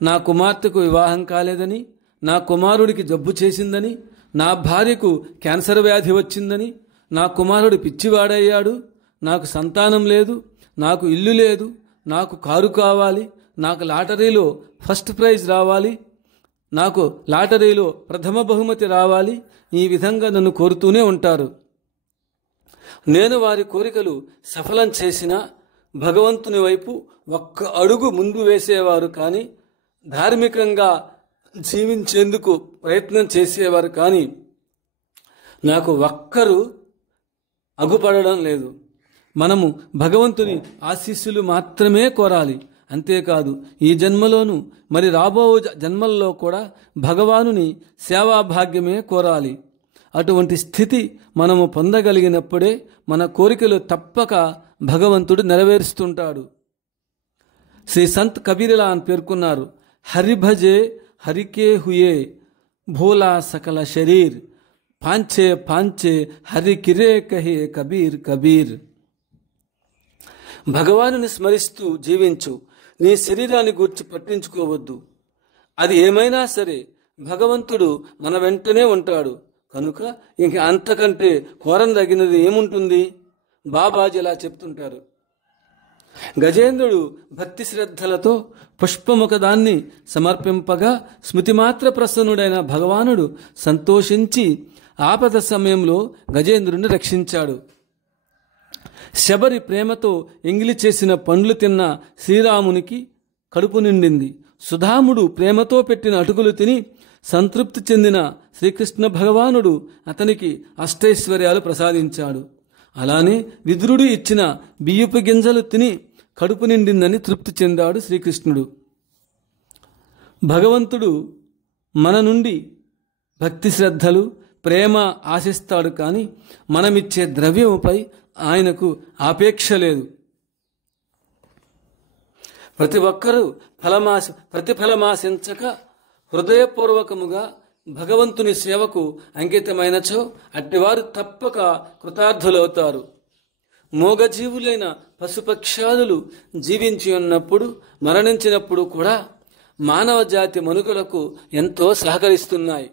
నా కుమార్తెకు వివాహం కాలేదని, నా కుమారుడికి జబ్బు చేసిందని, నా భార్యకు క్యాన్సర్ వ్యాధి వచ్చిందని, నా కుమారుడు పిచ్చివాడయ్యాడు, నాకు సంతానం లేదు, నాకు ఇల్లు లేదు, నాకు కారు కావాలి, నాకు లాటరీలో ఫస్ట్ ప్రైజ్ రావాలి, నాకు లాటరీలో ప్రథమ బహుమతి రావాలి, ఈ విధంగా నన్ను కోరుతూనే ఉంటారు. నేను వారి కోరికలు సఫలం చేసినా భగవంతుని వైపు ఒక్క అడుగు ముందు వేసేవారు కానీ, ధార్మికంగా జీవించేందుకు ప్రయత్నం చేసేవారు కానీ నాకు ఒక్కరు అగుపడడం లేదు. మనము భగవంతుని ఆశీస్సులు మాత్రమే కోరాలి. అంతేకాదు, ఈ జన్మలోనూ మరి రాబో జన్మల్లో కూడా భగవానుని సేవాభాగ్యమే కోరాలి. అటువంటి స్థితి మనము పొందగలిగినప్పుడే మన కోరికలు తప్పక భగవంతుడు నెరవేరుస్తుంటాడు. శ్రీ సంత్ కబీర్లాన్ పేర్కొన్నారు: హరిభజే హరికే హుయే భోలా సకల శరీర్, పాంచే పాంచే హరి కిరే కహే కబీర్ కబీర్. భగవానుని స్మరిస్తూ జీవించు. నీ శరీరాన్ని గూర్చి పట్టించుకోవద్దు. అది ఏమైనా సరే భగవంతుడు మన వెంటనే ఉంటాడు. కనుక ఇంక అంతకంటే కోరదగినది ఏముంటుంది? బాబాజీ ఇలా చెప్తుంటారు: గజేంద్రుడు భక్తి శ్రద్ధలతో పుష్పముఖదాన్ని సమర్పింపగా స్మృతిమాత్ర ప్రసన్నుడైన భగవానుడు సంతోషించి ఆపద సమయంలో గజేంద్రుడిని రక్షించాడు. శబరి ప్రేమతో ఎంగిలి చేసిన పండ్లు తిన్న శ్రీరామునికి కడుపు నిండింది. సుధాముడు ప్రేమతో పెట్టిన అటుకులు తిని సంతృప్తి చెందిన శ్రీకృష్ణ భగవానుడు అతనికి అష్టైశ్వర్యాలు ప్రసాదించాడు. అలానే విదురుడు ఇచ్చిన బియ్యపు గింజలు తిని కడుపు నిండిందని తృప్తి చెందాడు శ్రీకృష్ణుడు. భగవంతుడు మన నుండి భక్తి శ్రద్ధలు, ప్రేమ ఆశిస్తాడు కానీ మనమిచ్చే ద్రవ్యముపై ఆయనకు ఆపేక్ష లేదు. ప్రతి ఒక్కరూ ప్రతిఫలమాశించక హృదయపూర్వకముగా భగవంతుని సేవకు అంకితమైనచో అట్టివారు తప్పక కృతార్థులవుతారు. మూగజీవులైన పశుపక్షాదులు జీవించి ఉన్నప్పుడు, మరణించినప్పుడు కూడా మానవ జాతి మనుగడకు ఎంతో సహకరిస్తున్నాయి.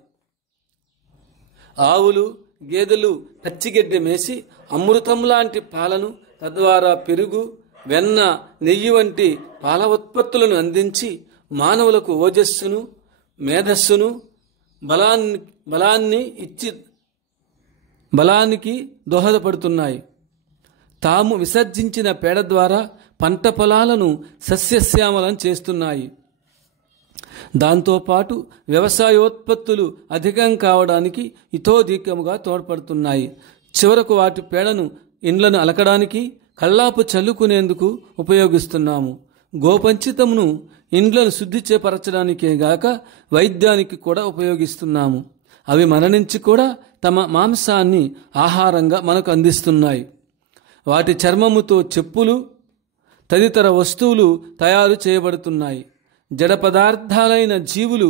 ఆవులు, గేదెలు పచ్చిగడ్డి మేసి అమృతం లాంటి పాలను, తద్వారా పెరుగు, వెన్న, నెయ్యి వంటి పాల ఉత్పత్తులను అందించి మానవులకు ఓజస్సును, మేధస్సును, బలానికి దోహదపడుతున్నాయి. తాము విసర్జించిన పేడ ద్వారా పంట పొలాలను సస్యశ్యామలం చేస్తున్నాయి. దాంతోపాటు వ్యవసాయోత్పత్తులు అధికం కావడానికి ఇతోధికముగా తోడ్పడుతున్నాయి. చివరకు వాటి పేడను ఇండ్లను అలకడానికి, కళ్ళాపు చల్లుకునేందుకు ఉపయోగిస్తున్నాము. గోపంచితమును ఇండ్లను శుద్ధి చేపరచడానికే గాక వైద్యానికి కూడా ఉపయోగిస్తున్నాము. అవి మరణించి కూడా తమ మాంసాన్ని ఆహారంగా మనకు అందిస్తున్నాయి. వాటి చర్మముతో చెప్పులు, తదితర వస్తువులు తయారు చేయబడుతున్నాయి. జడ పదార్థాలైన జీవులు,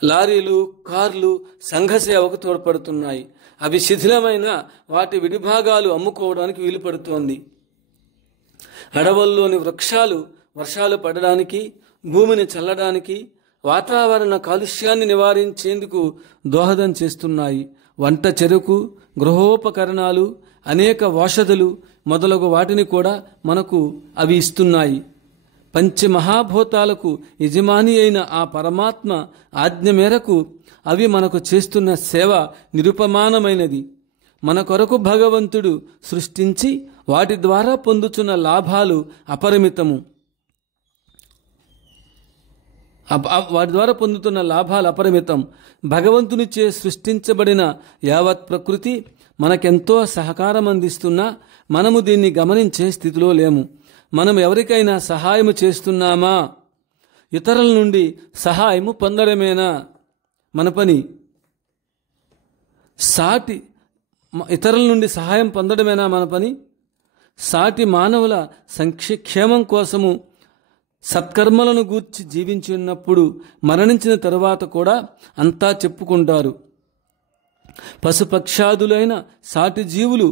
లారీలు, కార్లు సంఘసేవకు తోడ్పడుతున్నాయి. అవి శిథిలమైన వాటి విడిభాగాలు అమ్ముకోవడానికి వీలు పడుతోంది. అడవుల్లోని వృక్షాలు వర్షాలు పడడానికి, భూమిని చల్లడానికి, వాతావరణ కాలుష్యాన్ని నివారించేందుకు దోహదం చేస్తున్నాయి. వంట చెరకు, గృహోపకరణాలు, అనేక ఔషధులు, మొదలగు వాటిని కూడా మనకు అవి ఇస్తున్నాయి. పంచమహాభూతాలకు యజమాని అయిన ఆ పరమాత్మ ఆజ్ఞ మేరకు అవి మనకు చేస్తున్న సేవ నిరుపమానమైనది. మన కొరకు భగవంతుడు సృష్టించి వాటి ద్వారా పొందుతున్న లాభాలు అపరిమితము. భగవంతునిచే సృష్టించబడిన యావత్ ప్రకృతి మనకెంతో సహకారం అందిస్తున్నా మనము దీన్ని గమనించే స్థితిలో లేము. మనం ఎవరికైనా సహాయము చేస్తున్నామా? ఇతరుల నుండి సహాయము పొందడమేనా మన పని? ఇతరుల నుండి సహాయం పొందడమేనా మన పని? సాటి మానవుల క్షేమం కోసము సత్కర్మలను గూర్చి జీవించి ఉన్నప్పుడు మరణించిన తరువాత కూడా అంతా చెప్పుకుంటారు. పశుపక్షాదులైన సాటి జీవులు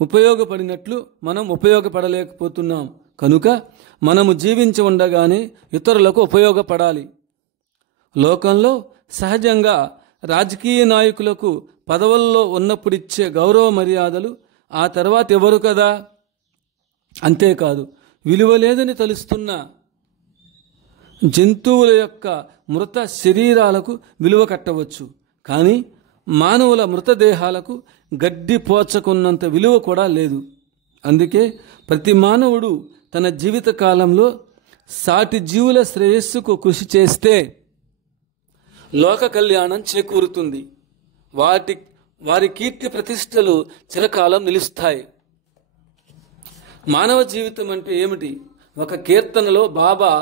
ఉపయోగపడినట్లు మనం ఉపయోగపడలేకపోతున్నాం. కనుక మనము జీవించి ఉండగానే ఇతరులకు ఉపయోగపడాలి. లోకంలో సహజంగా రాజకీయ నాయకులకు పదవుల్లో ఉన్నప్పుడిచ్చే గౌరవ మర్యాదలు ఆ తర్వాత ఎవరు కదా. అంతేకాదు, విలువ లేదని తలుస్తున్న జంతువుల యొక్క మృత శరీరాలకు విలువ కట్టవచ్చు, కానీ మానవుల మృతదేహాలకు గడ్డి పోచకున్నంత విలువ కూడా లేదు. అందుకే ప్రతి మానవుడు తన జీవిత కాలంలో సాటి జీవుల శ్రేయస్సుకు కృషి చేస్తే లోక కళ్యాణం చేకూరుతుంది. వారి కీర్తి ప్రతిష్టలు చిరకాలం నిలుస్తాయి. మానవ జీవితం అంటే ఏమిటి? ఒక కీర్తనలో బాబా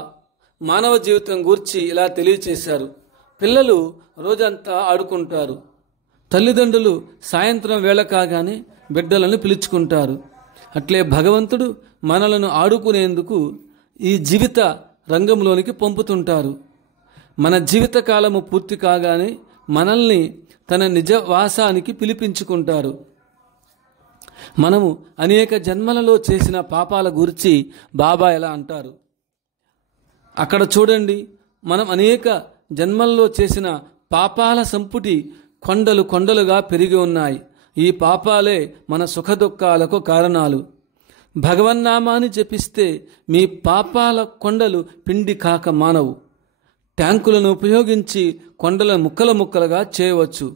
మానవ జీవితం గూర్చి ఇలా తెలియచేశారు. పిల్లలు రోజంతా ఆడుకుంటారు. తల్లిదండ్రులు సాయంత్రం వేళ కాగానే బిడ్డలను పిలుచుకుంటారు. అట్లే భగవంతుడు మనలను ఆడుకునేందుకు ఈ జీవిత రంగంలోనికి పంపుతుంటారు. మన జీవిత కాలము పూర్తి కాగానే మనల్ని తన నిజవాసానికి పిలిపించుకుంటారు. మనము అనేక జన్మలలో చేసిన పాపాల గురించి బాబా ఎలా అంటారు. అక్కడ చూడండి, మనం అనేక జన్మల్లో చేసిన పాపాల సంపుటి కొండలు కొండలుగా పెరిగి ఉన్నాయి. ఈ పాపాలే మన సుఖదుఖాలకు కారణాలు. భగవన్నామాన్ని జపిస్తే మీ పాపాల కొండలు పిండి కాక మానవు. ట్యాంకులను ఉపయోగించి కొండలను ముక్కలు ముక్కలుగా చేయవచ్చు.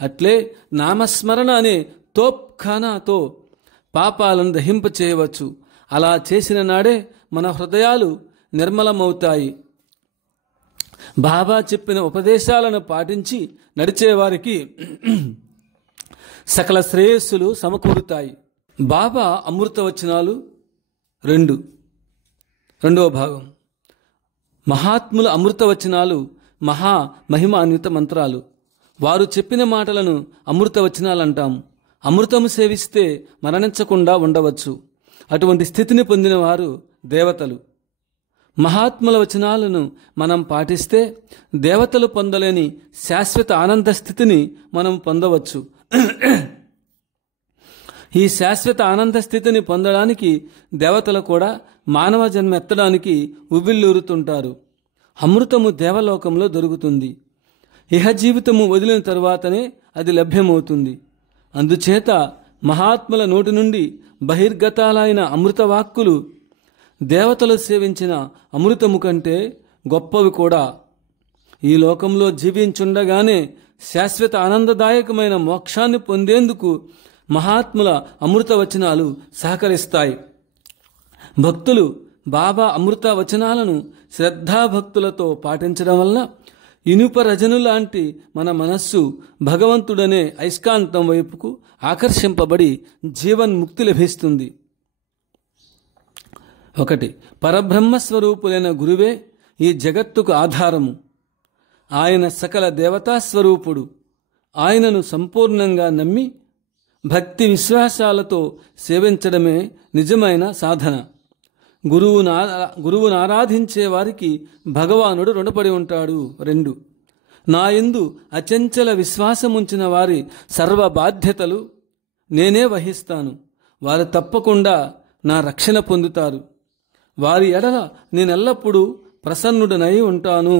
అట్లే నామస్మరణ అనే తోప్ఖానాతో పాపాలను దహింప చేయవచ్చు. అలా చేసిన నాడే మన హృదయాలు నిర్మలమవుతాయి. బాబా చెప్పిన ఉపదేశాలను పాటించి నడిచేవారికి సకల శ్రేయస్సులు సమకూరుతాయి. బాబా అమృతవచనాలు రెండవ భాగం. మహాత్ముల అమృతవచనాలు మహా మహిమాన్విత మంత్రాలు. వారు చెప్పిన మాటలను అమృతవచనాలు అంటాము. అమృతము సేవిస్తే మరణించకుండా ఉండవచ్చు. అటువంటి స్థితిని పొందిన వారు దేవతలు. మహాత్ముల వచనాలను మనం పాటిస్తే దేవతలు పొందలేని శాశ్వత ఆనంద స్థితిని మనం పొందవచ్చు. ఈ శాశ్వత ఆనంద స్థితిని పొందడానికి దేవతలు కూడా మానవ జన్మ ఎత్తడానికి ఉవ్విళ్ళూరుతుంటారు. అమృతము దేవలోకంలో దొరుకుతుంది. ఇహ జీవితము వదిలిన తరువాతనే అది లభ్యమవుతుంది. అందుచేత మహాత్ముల నోటి నుండి బహిర్గతాలైన అమృతవాక్కులు దేవతలు సేవించిన అమృతము కంటే గొప్పవి కూడా. ఈ లోకంలో జీవించుండగానే శాశ్వత ఆనందదాయకమైన మోక్షాన్ని పొందేందుకు మహాత్ముల అమృత వచనాలు సహకరిస్తాయి. భక్తులు బాబా అమృత వచనాలను శ్రద్ధాభక్తులతో పాటించడం వల్ల ఇనుప రజను లాంటి మన మనస్సు భగవంతుడనే అయస్కాంతం వైపుకు ఆకర్షింపబడి జీవన్ముక్తి లభిస్తుంది. 1. పరబ్రహ్మస్వరూపులైన గురువే ఈ జగత్తుకు ఆధారము. ఆయన సకల దేవతాస్వరూపుడు. ఆయనను సంపూర్ణంగా నమ్మి భక్తి విశ్వాసాలతో సేవించడమే నిజమైన సాధన. గురువును ఆరాధించే వారికి భగవానుడు రుణపడి ఉంటాడు. 2. నా యందు అచంచల విశ్వాసముంచిన వారి సర్వ బాధ్యతలు నేనే వహిస్తాను. వారు తప్పకుండా నా రక్షణ పొందుతారు. వారి ఎడల నేనెల్లప్పుడూ ప్రసన్నుడనై ఉంటాను.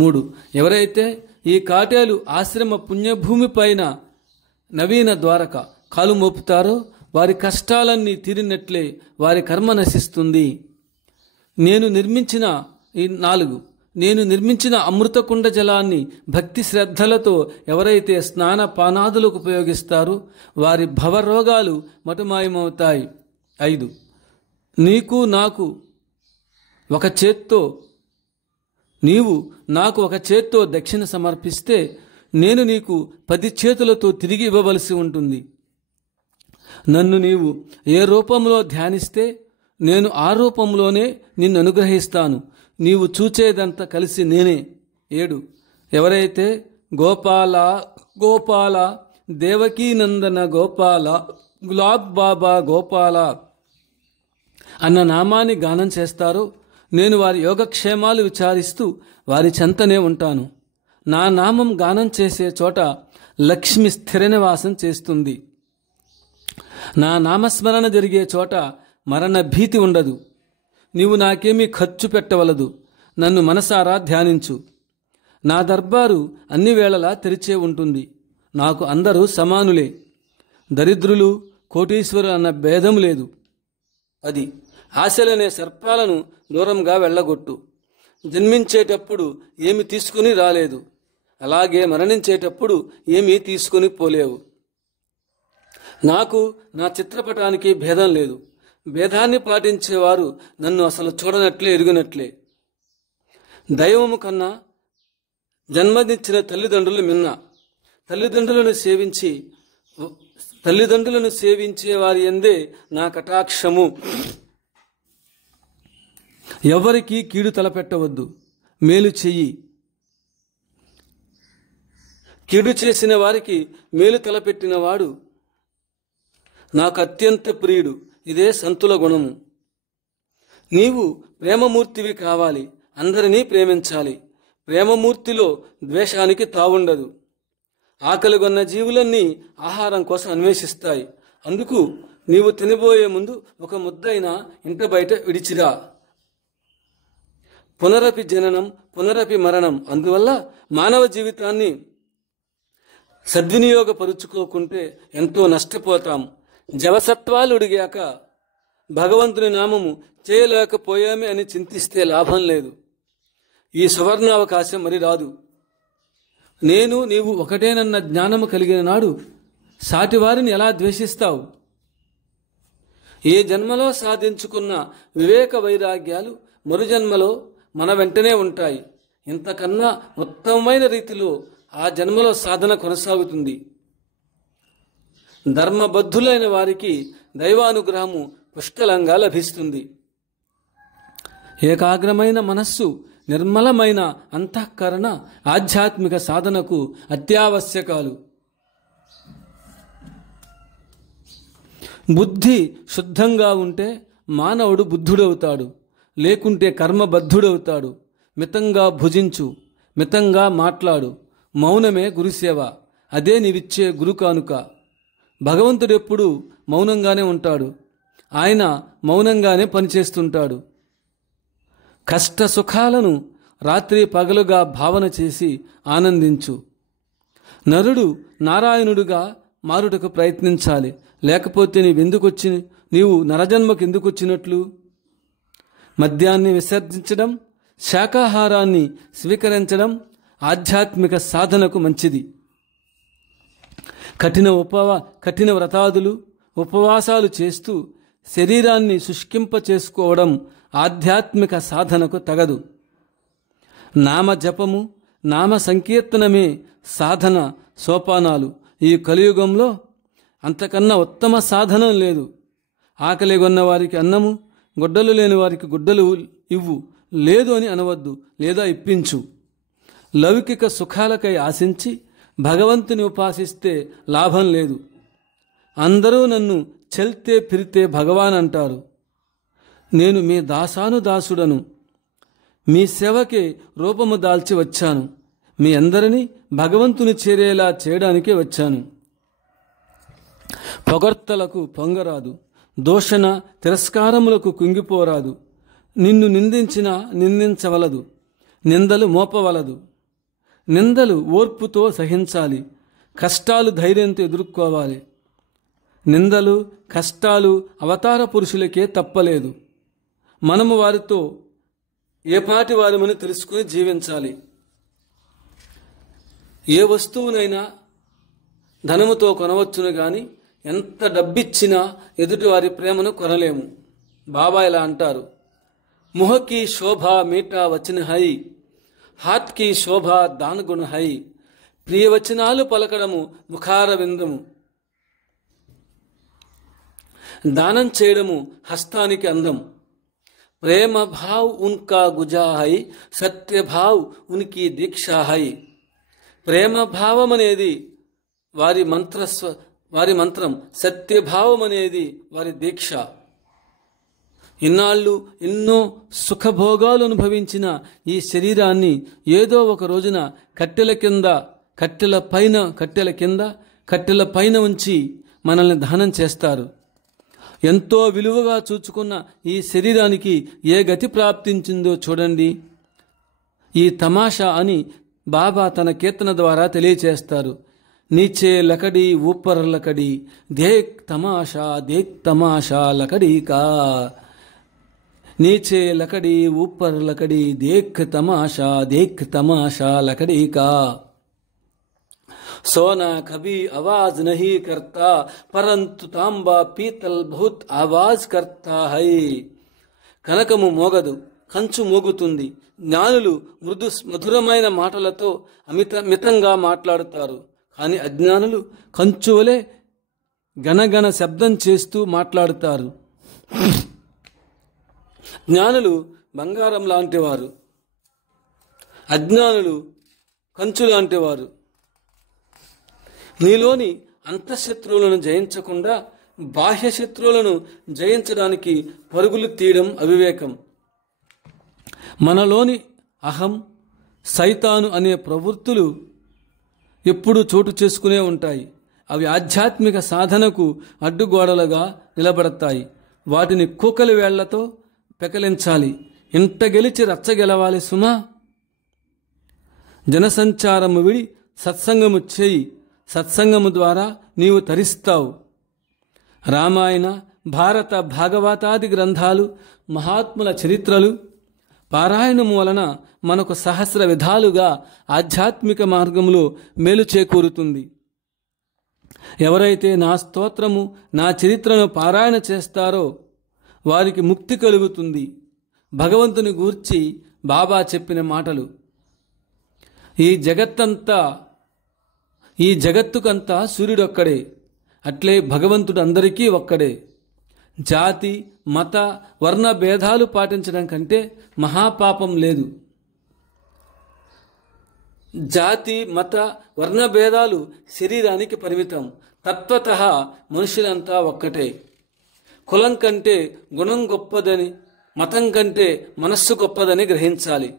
3. ఎవరైతే ఈ కాటేలు ఆశ్రమ పుణ్యభూమి పైన నవీన ద్వారక కాలు మోపుతారో వారి కష్టాలన్నీ తీరినట్లే వారి కర్మ నశిస్తుంది. నేను నిర్మించిన అమృతకుండ జలాన్ని భక్తి శ్రద్ధలతో ఎవరైతే స్నాన పానాదులకు ఉపయోగిస్తారో వారి భవరోగాలు మటుమాయమవుతాయి. 5. నీవు నాకు ఒక చేత్తో దక్షిణ సమర్పిస్తే నేను నీకు 10 చేతులతో తిరిగి ఇవ్వవలసి ఉంటుంది. నన్ను నీవు ఏ రూపంలో ధ్యానిస్తే నేను ఆ రూపంలోనే నిన్ను అనుగ్రహిస్తాను. నీవు చూచేదంతా కలిసి నేనే. 7. ఎవరైతే గోపాల గోపాల దేవకీనందన గోపాల గులాబ్ బాబా గోపాల అన్న నామాన్ని గానం చేస్తారో నేను వారి యోగక్షేమాలు విచారిస్తూ వారి చెంతనే ఉంటాను. నా నామం గానం చేసే చోట లక్ష్మి స్థిర నివాసం చేస్తుంది. నా నామస్మరణ జరిగే చోట మరణ భీతి ఉండదు. నీవు నాకేమీ ఖర్చు పెట్టవలదు. నన్ను మనసారా ధ్యానించు. నా దర్బారు అన్ని వేళలా తెరిచే ఉంటుంది. నాకు అందరూ సమానులే. దరిద్రులు కోటీశ్వరులు అన్న భేదం లేదు. 10. ఆశలనే సర్పాలను దూరంగా వెళ్ళగొట్టు. జన్మించేటప్పుడు ఏమి తీసుకుని రాలేదు, అలాగే మరణించేటప్పుడు ఏమీ తీసుకుని పోలేవు. నాకు నా చిత్రపటానికి భేదం లేదు. భేదాన్ని పాటించేవారు నన్ను అసలు చూడనట్లే ఎరుగినట్లే. దైవము కన్నా జన్మనిచ్చిన తల్లిదండ్రులు మిన్న. తల్లిదండ్రులను సేవించే వారి యందే నా కటాక్షము. ఎవరికి కీడు తలపెట్టవద్దు, మేలు చెయ్యి. కీడు చేసిన వారికి మేలు తలపెట్టినవాడు నాకు అత్యంత ప్రియుడు. ఇదే సంతుల గుణము. నీవు ప్రేమమూర్తివి కావాలి. అందరినీ ప్రేమించాలి. ప్రేమమూర్తిలో ద్వేషానికి తావుండదు. ఆకలిగొన్న జీవులన్నీ ఆహారం కోసం అన్వేషిస్తాయి. అందుకు నీవు తినబోయే ముందు ఒక ముద్దైనా ఇంట బయట విడిచిరా. పునరపి జననం పునరపి మరణం. అందువల్ల మానవ జీవితాన్ని సద్వినియోగపరుచుకోకుంటే ఎంతో నష్టపోతాం. జవసత్వాలు ఉడిగాక భగవంతుని నామము చేయలేకపోయామే అని చింతిస్తే లాభం లేదు. ఈ సువర్ణావకాశం మరి రాదు. నేను నీవు ఒకటేనన్న జ్ఞానము కలిగిన నాడు సాటివారిని ఎలా ద్వేషిస్తావు? ఏ జన్మలో సాధించుకున్న వివేక వైరాగ్యాలు మరుజన్మలో మన వెంటనే ఉంటాయి. ఇంతకన్నా ఉత్తమమైన రీతిలో ఆ జన్మలో సాధన కొనసాగుతుంది. ధర్మబద్ధులైన వారికి దైవానుగ్రహము పుష్కలంగా లభిస్తుంది. ఏకాగ్రమైన మనస్సు, నిర్మలమైన అంతఃకరణ ఆధ్యాత్మిక సాధనకు అత్యావశ్యకాలు. బుద్ధి శుద్ధంగా ఉంటే మానవుడు బుద్ధుడవుతాడు, లేకుంటే కర్మబద్ధుడవుతాడు. మితంగా భుజించు, మితంగా మాట్లాడు. మౌనమే గురుసేవ. అదే నీవిచ్చే గురు కానుక. భగవంతుడెప్పుడు మౌనంగానే ఉంటాడు. ఆయన మౌనంగానే పనిచేస్తుంటాడు. కష్ట సుఖాలను రాత్రి పగలుగా భావన చేసి ఆనందించు. నరుడు నారాయణుడుగా మారుటకు ప్రయత్నించాలి. లేకపోతే నీవు నరజన్మకు ఎందుకు వచ్చినట్లు? మద్యాన్ని విసర్జించడం, శాకాహారాన్ని స్వీకరించడం ఆధ్యాత్మిక సాధనకు మంచిది. కఠిన వ్రతాదులు, ఉపవాసాలు చేస్తూ శరీరాన్ని శుష్కింప చేసుకోవడం ఆధ్యాత్మిక సాధనకు తగదు. నామ జపము, నామ సంకీర్తనమే సాధన సోపానాలు. ఈ కలియుగంలో అంతకన్నా ఉత్తమ సాధనం లేదు. ఆకలిగొన్న వారికి అన్నము, గుడ్డలు లేని వారికి గుడ్డలు ఇవ్వు. లేదు అని అనవద్దు, లేదా ఇప్పించు. లౌకిక సుఖాలకై ఆశించి భగవంతుని ఉపాసిస్తే లాభం లేదు. అందరూ నన్ను చెల్తే ఫిరితే భగవాన్ అంటారు. నేను మీ దాసుడను. మీ సేవకే రూపము దాల్చి వచ్చాను. మీ అందరినీ భగవంతుని చేరేలా చేయడానికే వచ్చాను. పొగడ్తలకు పొంగరాదు, దూషణ తిరస్కారములకు కుంగిపోరాదు. నిన్ను నిందించవలదు, నిందలు మోపవలదు. నిందలు ఓర్పుతో సహించాలి. కష్టాలు ధైర్యంతో ఎదుర్కోవాలి. నిందలు, కష్టాలు అవతార పురుషులకే తప్పలేదు. మనము వారితో ఏపాటి వారమని తెలుసుకుని జీవించాలి. ఏ వస్తువునైనా ధనముతో కొనవచ్చును గాని ఎంత డబ్బిచ్చినా ఎదుటి వారి ప్రేమను కొనలేము. బాబా ఇలా అంటారు, ముహకి శోభా మీఠా వచన హై, హాత్ కి శోభా దాన్ గుణ హై. ప్రియవచనాలు పలకడము ముఖార విందము, దానం చేయడము హస్తానికి అందం. ప్రేమ భావ్ ఉన్కా గుజా హై, సత్య భావ్ ఉనికి దీక్షా హై. ప్రేమ భావం అనేది వారి మంత్రం, సత్యభావం అనేది వారి దీక్ష. ఇన్నాళ్ళు ఎన్నో సుఖభోగాలు అనుభవించిన ఈ శరీరాన్ని ఏదో ఒక రోజున కట్టెల పైన ఉంచి మనల్ని దహనం చేస్తారు. ఎంతో విలువగా చూచుకున్న ఈ శరీరానికి ఏ గతి ప్రాప్తించిందో చూడండి. ఈ తమాషా అని బాబా తన కీర్తన ద్వారా తెలియచేస్తారు. నీచే లకడి ఊపర్ లకడి, దేక్ తమాషా లకడి కా. నీచే లకడి ఊపర్ లకడి, దేక్ తమాషా లకడి కా. सोना कभी आवाज नहीं करता, परंतु तांबा पीतल बहुत आवाज करता है. కనకము మోగదు, కంచు మోగుతుంది. జ్ఞానులు మధురమైన మాటలతో మితంగా మాట్లాడుతారు. కానీ అజ్ఞానులు కంచువలే గనగన శబ్దం చేస్తూ మాట్లాడుతారు. జ్ఞానులు బంగారం లాంటివారు, అజ్ఞానులు కంచు లాంటివారు. నీలోని అంతఃశత్రువులను జయించకుండా బాహ్య శత్రువులను జయించడానికి పరుగులు తీయడం అవివేకం. మనలోని అహం, సైతాను అనే ప్రవృత్తులు ఎప్పుడూ చోటు చేసుకునే ఉంటాయి. అవి ఆధ్యాత్మిక సాధనకు అడ్డుగోడలుగా నిలబడతాయి. వాటిని కూకలి వేళ్లతో పెకలించాలి. ఇంట గెలిచి రచ్చగెలవాలి సుమా. జనసంచారము విడి సత్సంగము చేయి. సత్సంగము ద్వారా నీవు తరిస్తావు. రామాయణ, భారత, భాగవతాది గ్రంథాలు, మహాత్ముల చరిత్రలు పారాయణము వలన మనకు సహస్ర విధాలుగా ఆధ్యాత్మిక మార్గంలో మేలు చేకూరుతుంది. ఎవరైతే నా స్తోత్రము, నా చరిత్రను పారాయణ చేస్తారో వారికి ముక్తి కలుగుతుంది. భగవంతుని గూర్చి బాబా చెప్పిన మాటలు. ఈ జగత్తుకంతా సూర్యుడొక్కడే, అట్లే భగవంతుడు అందరికీ ఒక్కడే. జాతి, మత, వర్ణ భేదాలు పాటించడం కంటే మహాపాపం లేదు. జాతి, మత, వర్ణ భేదాలు శరీరానికి పరిమితం. తత్వతః మనుషులంతా ఒక్కటే. కులం కంటే గుణం గొప్పదని, మతం కంటే మనస్సు గొప్పదని గ్రహించాలి.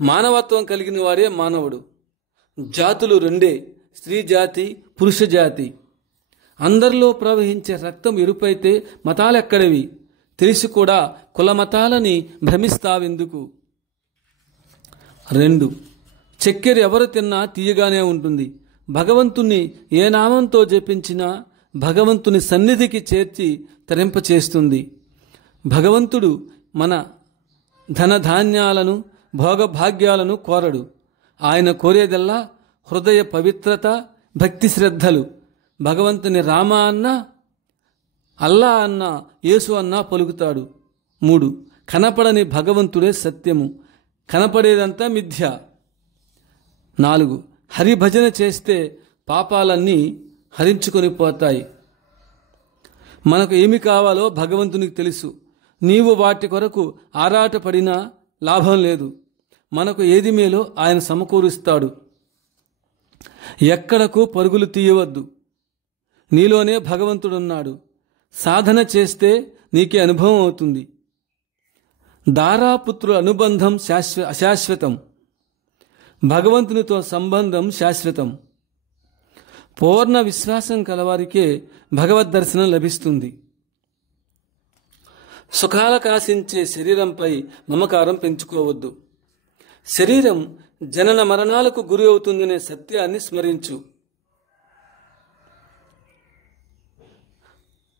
మానవత్వం కలిగిన వాడే మానవుడు. జాతులు రెండే, స్త్రీ జాతి, పురుష జాతి. అందరిలో ప్రవహించే రక్తం ఎరుపైతే మతాలెక్కడివి? తెలిసి కూడా కులమతాలని భ్రమిస్తావెందుకు? 2. చక్కెర ఎవరు తిన్నా తీయగానే ఉంటుంది. భగవంతుణ్ణి ఏ నామంతో జపించినా భగవంతుని సన్నిధికి చేర్చి తరింపచేస్తుంది. భగవంతుడు మన ధనధాన్యాలను, భోగభాగ్యాలను కోరడు. ఆయన కోరేదల్లా హృదయ పవిత్రత, భక్తి శ్రద్ధలు. భగవంతుని రామ అన్నా, అల్లా అన్నా, యేసు అన్నా పలుకుతాడు. 3. కనపడని భగవంతుడే సత్యము, కనపడేదంతా మిథ్య. 4. హరిభజన చేస్తే పాపాలన్నీ హరించుకొని పోతాయి. మనకు ఏమి కావాలో భగవంతునికి తెలుసు. నీవు వాటి కొరకు ఆరాటపడినా లాభం లేదు. మనకు ఏది మేలో ఆయన సమకూరుస్తాడు. ఎక్కడకు పరుగులు తీయవద్దు. నీలోనే భగవంతుడున్నాడు. సాధన చేస్తే నీకే అనుభవం అవుతుంది. దారాపుత్రుల అనుబంధం అశాశ్వతం. భగవంతునితో సంబంధం శాశ్వతం. పూర్ణ విశ్వాసం కలవారికే భగవద్ దర్శనం లభిస్తుంది. సుఖాలకాశించే శరీరంపై మమకారం పెంచుకోవద్దు. శరీరం జనన మరణాలకు గురి అవుతుందనే సత్యాన్ని స్మరించు.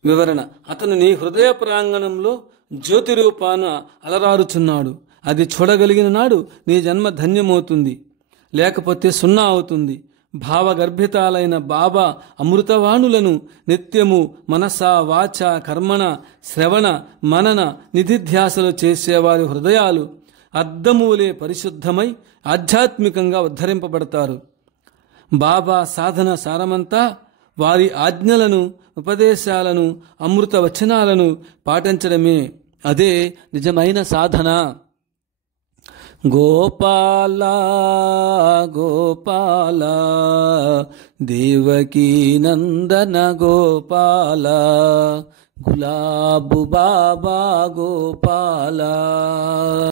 వివరణ: అతను నీ హృదయ ప్రాంగణంలో జ్యోతి రూపాన అలరారుచున్నాడు. అది చూడగలిగిన నాడు నీ జన్మ ధన్యమవుతుంది, లేకపోతే సున్నా అవుతుంది. భావగర్భితాలైన బాబా అమృతవాణులను నిత్యము మనస వాచ కర్మణ శ్రవణ మనన నిధిధ్యాసలు చేసేవారి హృదయాలు అద్దములే పరిశుద్ధమై ఆధ్యాత్మికంగా ఉద్ధరింపబడతారు. బాబా సాధన సారమంతా వారి ఆజ్ఞలను, ఉపదేశాలను, అమృత వచనాలను పాటించడమే. అదే నిజమైన సాధన. గోపాల గోపాల దేవకీ నందన గోపాల, గులాబు బాబా గోపాల.